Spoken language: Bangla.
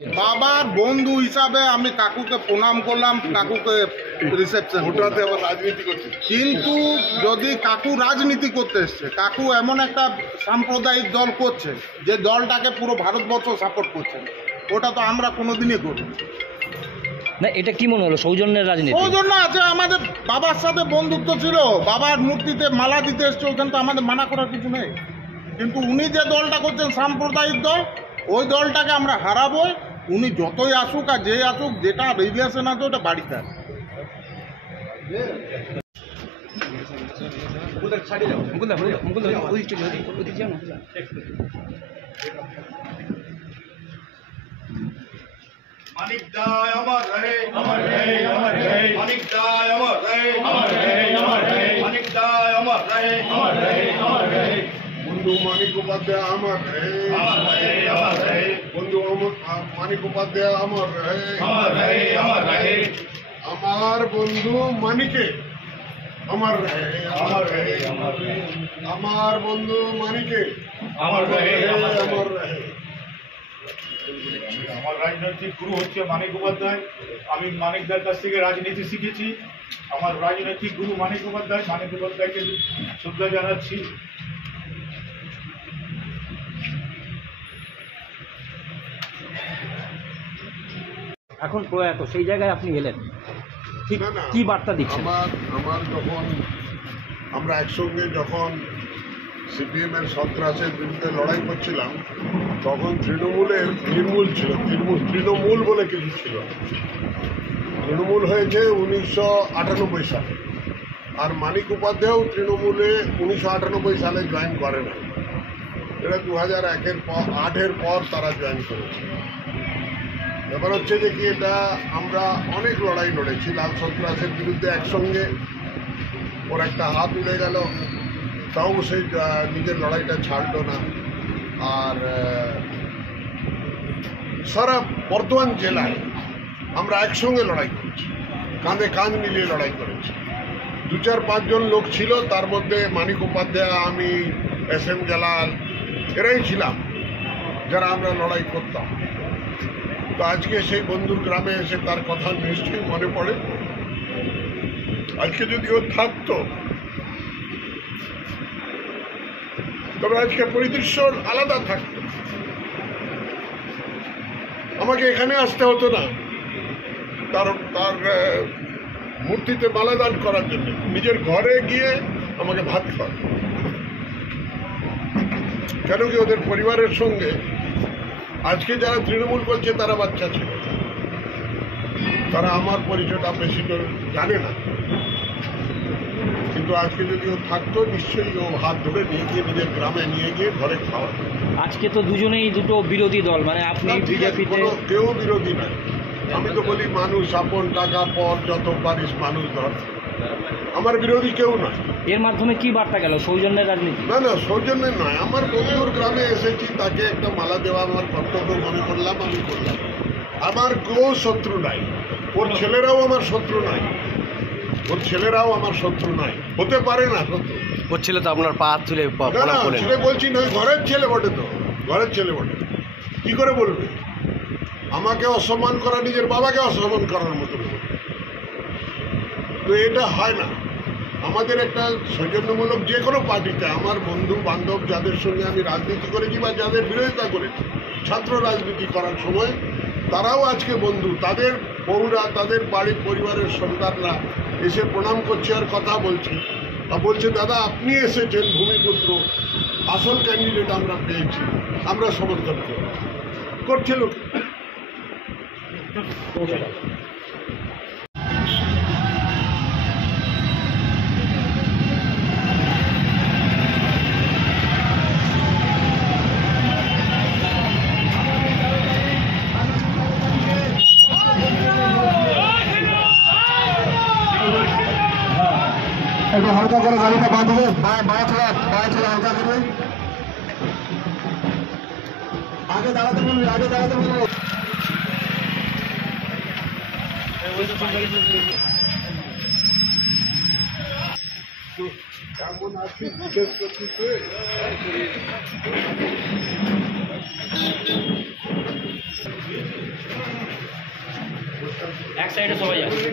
বাবার বন্ধু হিসাবে আমি কাকুকে প্রণাম করলাম, কাকুকে রিসেপশন ওটাতে আবার রাজনীতি করছে। কিন্তু যদি কাকু রাজনীতি করতে এসছে, কাকু এমন একটা সাম্প্রদায়িক দল করছে যে দলটাকে পুরো ভারতবর্ষ সাপোর্ট করছে, ওটা তো আমরা কোনোদিনই করি না। এটা কি মনে হলো সৌজন্যের রাজনীতি? সৌজন্য আছে, আমাদের বাবার সাথে বন্ধুত্ব ছিল, বাবার মূর্তিতে মালা দিতে এসছে, ওখানে তো আমাদের মানা করার কিছু নেই। কিন্তু উনি যে দলটা করছেন সাম্প্রদায়িক দল, ওই দলটাকে আমরা হারাবো। উনি যতই আসুক আর যে আসুক, যেটা রিলেশন আছে ওটা বাড়িতে আছে। মানিক দায় অমর রহে, অমর রহে, অমর রহে। মানিক দায় অমর রহে, অমর রহে, অমর রহে। মানিক দায় অমর রহে, অমর রহে, অমর রহে। বন্ধু মানিক উপাধ্যায় আমার রহে, অমর রহে, অমর রহে। বন্ধু মানিক উপাধ্যায় আমার রহে, অমর রহে, অমর রহে। আমার বন্ধু মানিকে আমার রহে, অমর রহে, অমর রহে। আমার বন্ধু মানিকে অমর রহে, অমর রহে। আমার রহে। আমার রাজনৈতিক গুরু হচ্ছে মানিক উপাধ্যায়। আমি মানিকদার কাছ থেকে রাজনীতি শিখেছি। আমার রাজনৈতিক গুরু মানিক উপাধ্যায়। মানিক উপাধ্যায়কে শ্রদ্ধা জানাচ্ছি। এখন প্রয়াত, সেই জায়গায় আপনি এলেন, ঠিক না, না, কি বার্তা দিচ্ছেন? আমার যখন আমরা একসঙ্গে যখন সিপিএম এর সন্ত্রাসের বিরুদ্ধে লড়াই করছিলাম, তখন তৃণমূলের তৃণমূল ছিল, তৃণমূল বলে কিছু ছিল। তৃণমূল হয়েছে 1998 সালে, আর মানিক উপাধ্যায়ও তৃণমূলে 1998 সালে জয়েন করে না। এটা 2008-এর পর তারা জয়েন করেছে। ব্যাপার হচ্ছে যে কি, এটা আমরা অনেক লড়াই লড়েছি লাল সন্ত্রাসের বিরুদ্ধে একসঙ্গে। ওর একটা হাত উড়ে গেল, তাও সেই নিজের লড়াইটা ছাড়লো না। আর সারা বর্ধমান জেলায় আমরা একসঙ্গে লড়াই করেছি, কাঁধে কাঁধ মিলিয়ে লড়াই করেছি। 2-4-5 জন লোক ছিল, তার মধ্যে মানিক উপাধ্যায়, আমি, SM জালাল, এরাই ছিলাম যারা আমরা লড়াই করতাম। তো আজকে সেই বন্ধুর গ্রামে এসে তার কথা নিশ্চয়ই মনে পড়ে। আজকে যদি ও থাকতো, তবে আজকে পরিদৃশ্য আলাদা থাকতো। আমাকে এখানে আসতে হতো না তার মূর্তিতে মালা দান করার জন্য, নিজের ঘরে গিয়ে আমাকে ভাত খাওয়া। কেন কি, ওদের পরিবারের সঙ্গে আজকে যারা তৃণমূল করছে তারা বাচ্চা ছিল, তারা আমার পরিচয়টা বেশি করে জানে না। কিন্তু আজকে যদি ও থাকতো, নিশ্চয়ই ও হাত ধরে নিয়ে গিয়ে নিজের গ্রামে নিয়ে গিয়ে ঘরে খাওয়া। আজকে তো দুজনেই দুটো বিরোধী দল, মানে আপনি বিজেপিতে। কেউ বিরোধী নাই। আমি তো বলি মানুষ আপন, টাকা পর, যত পারিস মানুষ ধর। আমার বিরোধী কেউ নয়। এর মাধ্যমে কি বার্তা গেল সৌজন্যের রাজনীতি? না না, সৌজন্যের নয়। আমার বন্ধুর গ্রামে এসেছি, তাকে একটা মালা দেওয়া আমার কর্তব্য মনে করলাম, আমি করলাম। আমার কেউ শত্রু নাই, ওর ছেলেরাও আমার শত্রু নাই, ওর ছেলেরাও আমার শত্রু নাই, হতে পারে না শত্রু। ওর ছেলে তো আপনার পা তুলে না না, ছেলে বলছি না, ঘরের ছেলে বটে, তো ঘরের ছেলে বটে, কি করে বলবে? আমাকে অসম্মান করা নিজের বাবাকে অসম্মান করার মতো। তো এটা হয় না। আমাদের একটা সৌজন্যমূলক যে কোনো পার্টিতে আমার বন্ধু বান্ধব যাদের সঙ্গে আমি রাজনীতি করেছি বা যাদের বিরোধিতা করেছি ছাত্র রাজনীতি করার সময়, তারাও আজকে বন্ধু। তাদের বউরা, তাদের বাড়ির পরিবারের সন্তানরা এসে প্রণাম করছে আর কথা বলছে, বলছে দাদা আপনি এসেছেন, ভূমিপুত্র আসল ক্যান্ডিডেট আমরা পেয়েছি, আমরা সমর্থন করছে লোক। একটু হালকা করে গাড়িটা বাঁধবে, বাঁ ছেড়ে হালকা করবে। আগে দাঁড়াতে বলবে, আগে দাঁড়াতে বলবে। কেমন আছি জিজ্ঞেস করছিস? এক সাইডে সবাই আছে।